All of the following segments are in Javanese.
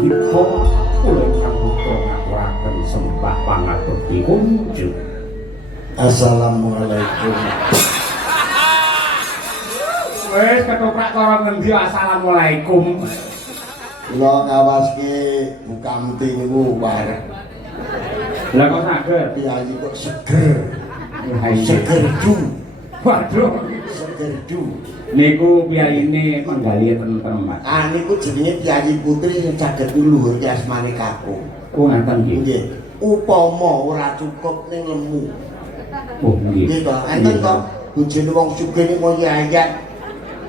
Andika kula ingkang putra ngaturaken sembah pangabekti kunjuk. Assalamualaikum. Wes ketoprak karo ngendi assalamualaikum. Kula ngawaske Bukamti niku wareg. Lah kok saged Piyayi kok seger. Seger du. Waduh, Seger du. niku piyayine penggali tentrem Mas. Ah niku jenenge Piyayi Putri sing saged luhur ki asmane Kakung. Oh ngaten nggih. Nggih. Upama ora cukup ning lemu. Oh nggih. Nggih to, enten to bojone wong sugih niku ayat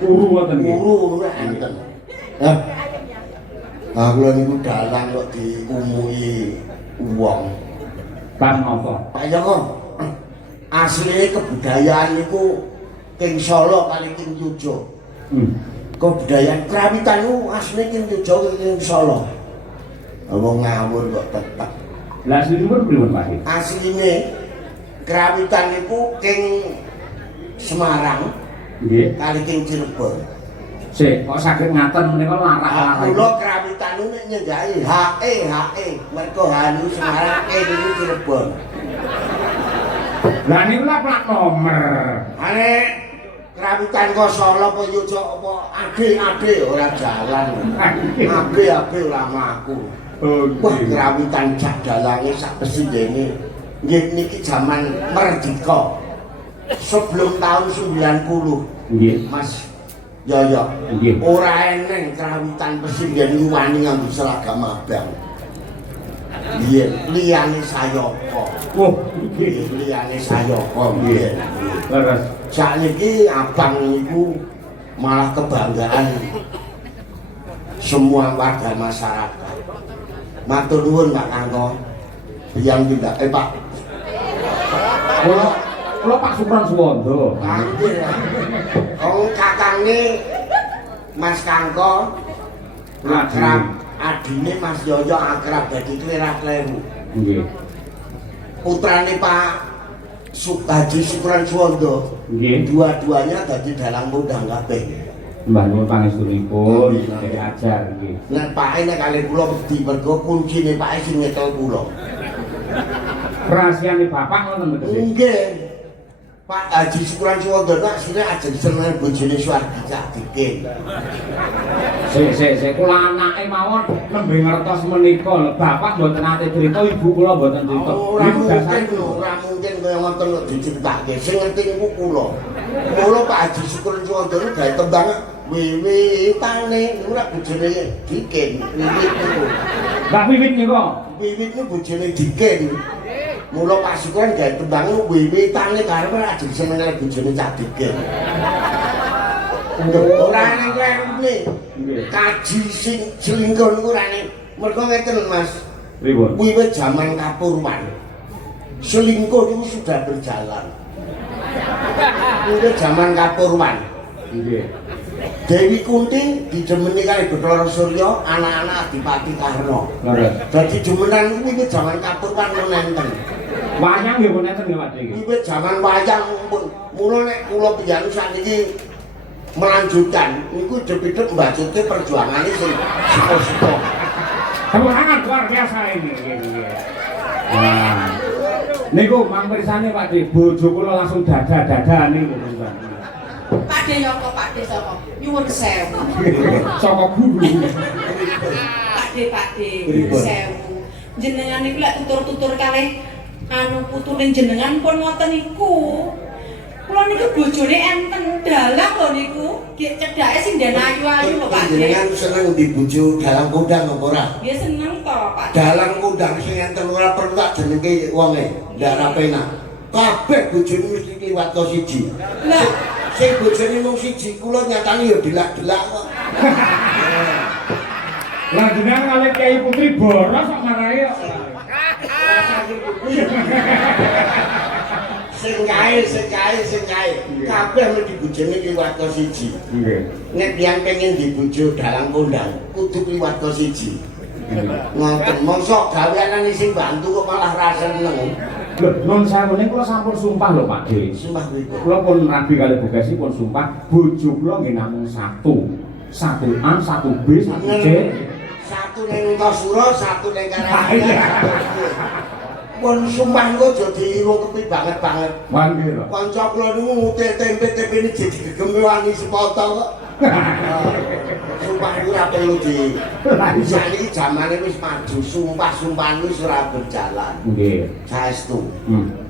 Uru ngoten nggih. uru enten. Hah. Ah kula niku dalang kok diumui wong. Bab napa? Pak Joko, asline kebudayaan niku King Solo kali King Yujo. Kebudayaan kerawitan niku asline King Yujo King Solo. Wong ngawur kok tetep. Lah aslinipun pripun Pak? Asline kerawitan niku King Semarang Nggih. kali King Cirebon. Sik, kok saged ngaten menika larak-larak. Kula kerawitan niku nek nyenggahi HE mergo Hanu Semarang niku Cirebon. Lah niku lah plat nomor. Ane kerawitan kok Solo apa Yujo apa ade ora jalan. Ade ulama aku. Wah kerawitan jak dalange sak pesindene. Nggih niki jaman merdeka. Sebelum tahun 90. Nggih. Mas Yoyo. Nggih. Ora eneng kerawitan pesinden wani nganggo seragam abang. Nggih, liyane sayaka. Oh, Nggih, liyane sayaka nggih. leres. Sakniki abang niku malah kebanggaan semua warga masyarakat. Matur nuwun Pak Kangko. Yang tidak Pak. Kula Pak Supran Suwondo. Nggih. Wong kakange Mas Kangko akrab, adine Mas Yoyo akrab dadi Klirah Kleru. Nggih. Putrane Pak Haji Supran Suwondo. Nggih. Dua-duanya dadi dalang mundang kabeh. Mbah nuwun pangestunipun dadi ajar nggih. Nek pake nek kali kula wedi mergo kuncine pake sing nyekel kula. Rahasiane bapak ngoten mboten sih? Nggih. Pak Haji Supran Suwondo nak sire ajeng seneng bojone Suwardi Cak Dikin. Sik kula anake mawon nembe ngertos menika lho bapak mboten ate crita ibu kula mboten crita. Ora mungkin kaya ngoten kok diceritake. Sing ngerti niku kula. Mula Pak Haji Supran Suwondo gawe tembang wiwitane niku rak bojone Dikin. Wiwit niku. Mbak Wiwit niku. Wiwit niku bojone Dikin. Mula Pak Supran gawe tembang wiwitane karepe ajeng seneng karo bojone Cak Dikin. Ora ning kene. Kaji sing selingkuh niku ora ning. Mergo ngeten Mas. Pripun? Wiwit zaman Kapurwan. Selingkuh itu sudah berjalan. Wiwit zaman Kapurwan. Nggih. Dewi Kunti dijemeni kali Bathara Surya, anak-anak Adipati Karna. Leres. Dadi jemenan niku wiwit zaman Kapurwan nenten. Wayang nggih pun enten nggih Pak Dik. Wiwit zaman wayang mula nek kula piyan sakniki melanjutkan niku dipithuk mbacute perjuangane sing seko-seko. Semangat luar biasa ini. Nah. Niku mangpirsane Pak Dik, bojo kula langsung dada niku. Pak De Yoko, Pak De Soko, nyuwun sewu. Saka guru. Pak De, sewu. Jenengan niku lek tutur-tutur kalih anu putune jenengan pun ngoten niku. Kula niku bojone enten dalang lho niku. Nggih cedhake sing den ayu-ayu lho Pak De. Jenengan seneng dibujuk dalang kondang apa ora? Nggih seneng to Pak De. Dalang kondang sing enten ora perlu tak jenenge wonge, ndak ra penak. Kabeh bojone mesti kliwat to siji. Lah, Sing bojone mung siji kula nyatane ya delak-delak kok. Lah jenengan kali Kyai Putri boros kok marahi kok. Sing kae. Kabeh mesti bojone kliwat to siji. Nggih. Nek tiyang pengen dibujuk dalang kondang, kudu kliwat to siji. Ngoten, mosok gaweanan sing bantu kok malah ra seneng. Lho, non sawune kula sampun sumpah lho Pak Dik. Sumpah pripun? Kula pun rabi kali Bugasi pun sumpah bojo kula nggih namung satu. 1A, 1B, 1C. satu ning Tosuro, satu ning Karanganyar. Pun sumpah engko aja diirungkepi banget-banget. Wangi lho. Kanca kula niku ngutil tempe-tempe ini jadi gegem wangi sepoto kok. Sumpah iku ora perlu di. Sakniki jamane wis maju, sumpah-sumpahan wis ora berjalan. Nggih. Saestu.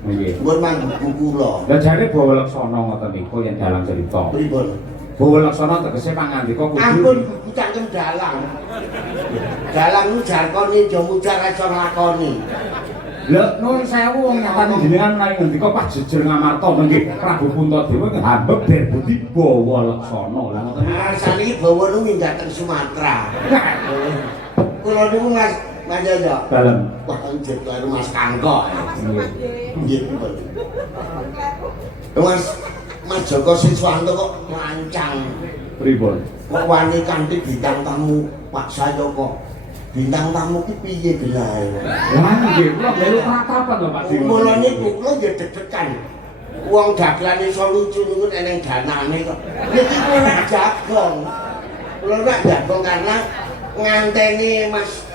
Nggih. Nggon manggu buku kula. Lah jare Bawa Laksana ngoten niku yen dalang cerita. Pripun? Bawa Laksana tegese pangandika kudu. Ampun buku cangkem dalang. Dalang ku jarkone njo mujar iso nglakoni. Lha nuwun sewu wong nyatane jenengan menawi ngendika pas jejer Ngamarta nggih Prabu Puntadewa ngambek ber budi Bawa Laksana. Lah ngoten Ah, saniki bawa nu minggat teng Sumatera. Kula niku Mas Jojo. dalem. Wah, njet karo Mas Kangko. Nggih. Mas Joko Siswanto kok lancang. Pripun? Kok wani kanthi bintang tamu Pak Sayoko. Bintang tamu ki piye gelahe? Lah nggih kula melu pratapan lho Pak Dino. Mula niku kula nggih deg-degan. Wong dagelan iso lucu niku eneng danane kok. Niki kula jagong. Kula nek jagong karena nganteni Mas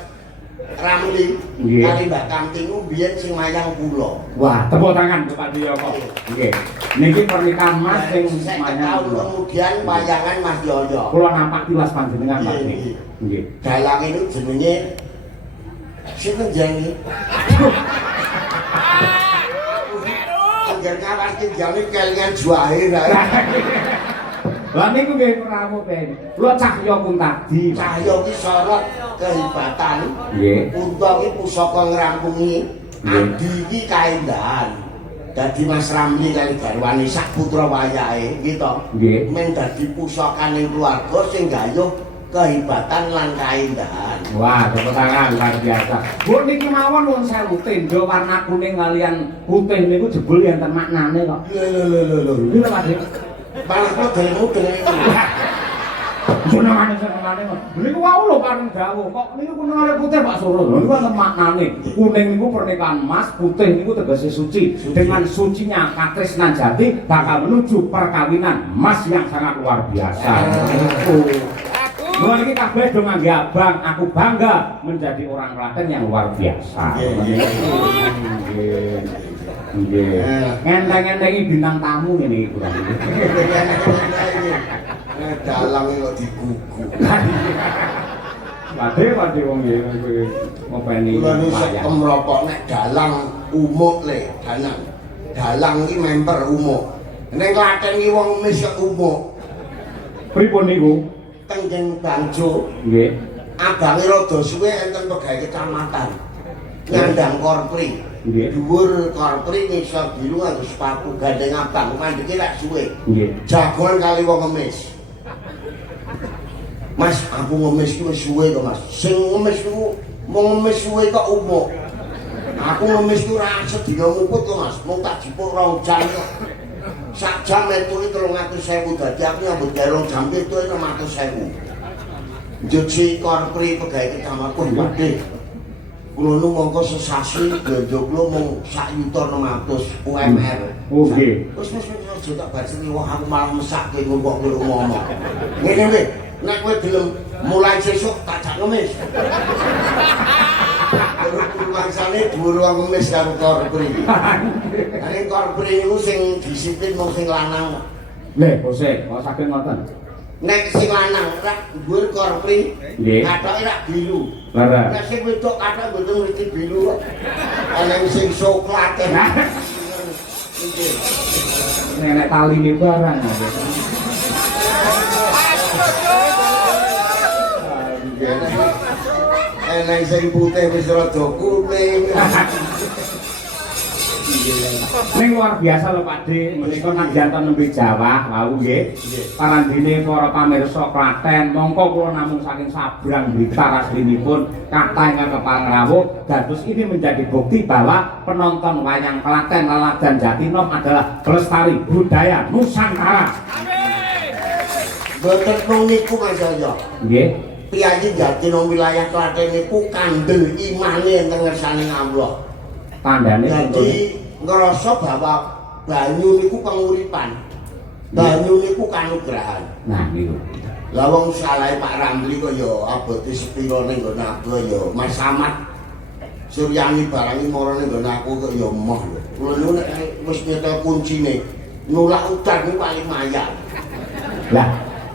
Ramli kali Mbak Kamting ku biyen sing mayang kula. Wah, tepuk tangan Pak Diyoko. Nggih. Niki pernikahan Mas sing Tahun mayang. kemudian wayangan Mas Yoyo. Kula nampak tilas panjenengan Pak niki. Nggih. Dalang itu jenenge sinten jenenge? Angger ngawas ki jane kelingan Juahir ae. Lah niku nggih pramu ben. Kula Cahya Kuntadi. Cahya ki sorot kehebatan. Nggih. Kunto ki pusaka ngrampungi. Adi ki kaendahan. Dadi Mas Ramli kali garwane sak putra wayahe gitu. Nggih. Men dadi pusakaning keluarga sing gayuh kehebatan lan kaendahan. Wah, tepuk tangan luar biasa. Bu niki mawon nuwun sewu tenda warna kuning kalian putih niku jebul enten maknane kok. Lho. Iki lho Pak Dik. Malah kok deleng-deleng. Senengane kok. Niku wau lho paring dawuh. Kok niku kuningane putih Pak Suro. Lho niku enten maknane. Kuning niku pernikahan emas, putih niku tegese suci. Dengan sucinya katresnan jati bakal menuju perkawinan emas yang sangat luar biasa. Lho niki kabeh do ngangge abang, aku bangga menjadi orang Klaten yang luar biasa. Nggih. Nggih. Ngenteng-ngentengi bintang tamu ngene iki kurang. Dalang kok digugu. Wade wong nggih ngopeni. Kula nu sok kemropok nek dalang umuk le, dalang. Dalang iki member umuk. Ning Klaten iki wong mes kok umuk. Pripun niku? Tenggeng Bangjo. Nggih. Abange rada suwe enten pegawai kecamatan. Nyandang korpri. Nggih. Dhuwur korpri ngisor biru nganggo sepatu gandeng abang mandeke lek suwe. Nggih. Jagoan kali wong ngemis. Mas, aku ngemis ku wis suwe to, Mas. Sing ngemis ku mau ngemis suwe kok umuk. Aku ngemis ku ora sedina muput to, Mas. Mung tak jipuk 2 jam kok. Sak jam metuki 300.000 dadi aku nyambut gawe 2 jam itu 600.000. Juji korpri pegawai kecamatan gede. Kulo nu mongko sesasi belanja kulo mung 1.600.000 UMR. Oke. Wis aja tak baseni wong aku malah mesake ngomong karo ngomong. Ngene wae, nek kowe gelem mulai sesuk tak jak ngemis. Mangsane dhuwur wong ngemis karo korpri. Ane korpri niku sing disiplin mung sing lanang. Nggih, Bose, kok saged ngoten. Nek sing lanang rak dhuwur korpri, Nggih. kathoke rak biru. Lara. Nek sing wedok kathok mboten mesti biru. Ana sing coklat. Nenek tali ini barang. Enak sing putih wis rada kuning. Ning luar biasa lho Pak Dik, menika nadyanten nembe Jawa wau nggih. Parandine para pamirsa Klaten, mongko kula namung saking Sabrang Blitar aslinipun kathah ingkang kepangrawuh, dados ini menjadi bukti bahwa penonton wayang Klaten Laladan Jatinom adalah pelestari budaya Nusantara. Boten mung niku Mas Yoyo. Nggih. Piyayi Jatinom wilayah Klaten niku kandel imane enten ngersane Allah. Tandane Jadi ngerasa bahwa banyu niku penguripan. Banyu niku kanugrahan. nah niku. Lah wong salahe Pak Ramli kok ya abote sepiro ning nggon aku ya Mas Samad Suryani barangi mara ning nggon aku kok ya emoh lho. Kulo niku nek wis nyetel kuncine nulak udan niku paling mayat. Lah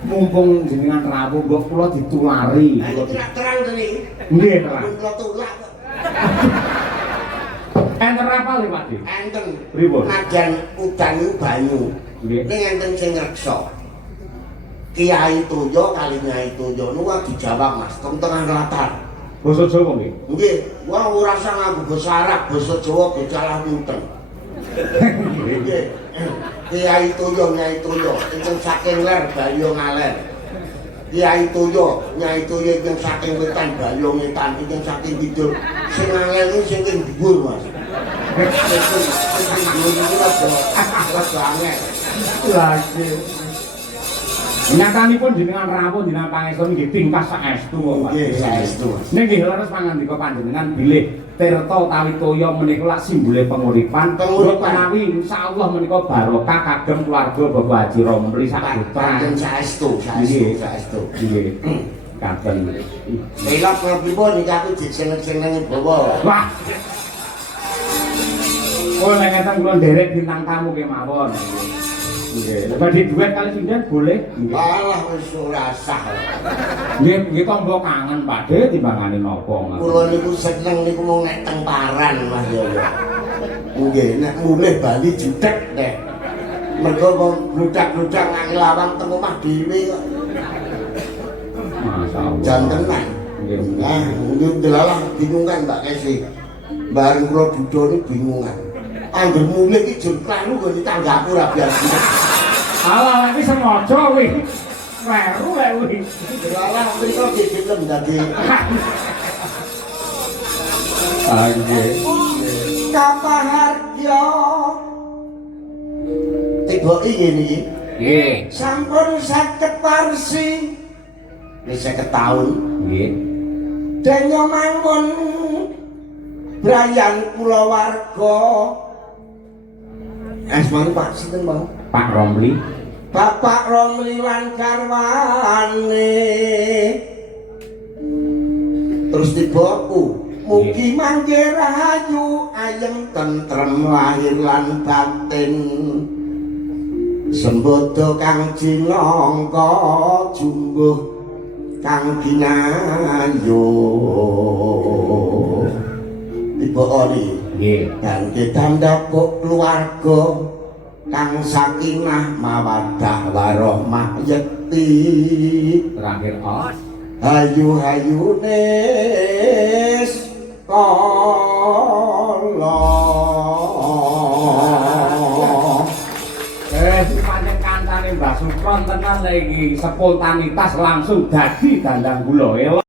mumpung jenengan rawuh kok kula ditulari. Aku tidak terang tadi. Nggih, terang. Kula tulak kok. Enten apa lho, Pak? Enten. Pripun? Najan udan niku banyu. Nggih. Ning enten sing ngreksa. Kiai Toyo kali Nyai Toyo niku dijawab Mas, teng-tengah latar. Basa Jawa nggih. Nggih, wah ora usah nganggo basa Arab, basa Jawa gecalah muteng. Nggih. Kiai Toyo, Nyai Toyo, ingkang saking ler Bayo ngaler. Kiai Toyo, Nyai Toyo ingkang saking wetan Bayo ngetan, ingkang saking kidul. Sing ngaler niku sing dhuwur, Mas. Sing dhuwur niku rada angel. Lagi. Nyatanipun jenengan rawuh jenengan pangestu nggih tingkah saestu kok. Nggih, saestu. Ning nggih leres pangandika panjenengan bilih Tirta utawi toya menika lak simbole penguripan. Menawi insyaallah menika barokah kagem keluarga Bapak Haji Romli saputra. Panjen saestu, saestu. Nggih. Katen. Lha pripun iki aku diseneng-senengi bawa. Wah. Oh, nek ngeten kula nderek bintang tamu kemawon. Nggih, badhe duet kali sinten boleh? Nggih. Alah wis ora sah. Nggih tombo kangen Pakde timbangane napa ngoten. Kula niku seneng niku mung nek temparan Mas yo. Nggih, nek mulih Bali jutek teh. Mergo wong bludak-bludak nang lawang teng omah dhewe kok. Masyaallah. Jan tenan. Nggih. Nah, niku delalah bingung kan Mbak Kesi. Bareng kula dudo niku bingungan. Angger mulih iki jur klaru nggo tanggaku ora biasa. Alah iki sengaja kuwi. Weru kuwi. Delalah mriko didelem dadi. Ah nggih. Kapahargya tiba ingin iki Nggih. sampun 50 warsi wis 50 taun Nggih. denya manggon Brayan kulawarga asmane Pak sinten mau Pak Romli. Bapak Romli lan garwane terus tibaku mugi mangke rahayu ayem tentrem lahir lan batin sembodo kang jinangka jumbuh kang ginayo tiba oli Nggih. dan ditandhapuk keluarga kang sakinah mawaddah warahmah yekti Terakhir os. hayu-hayune kala Pancen kancane Mbah Supron tenan lagi spontanitas langsung dadi dandang gula.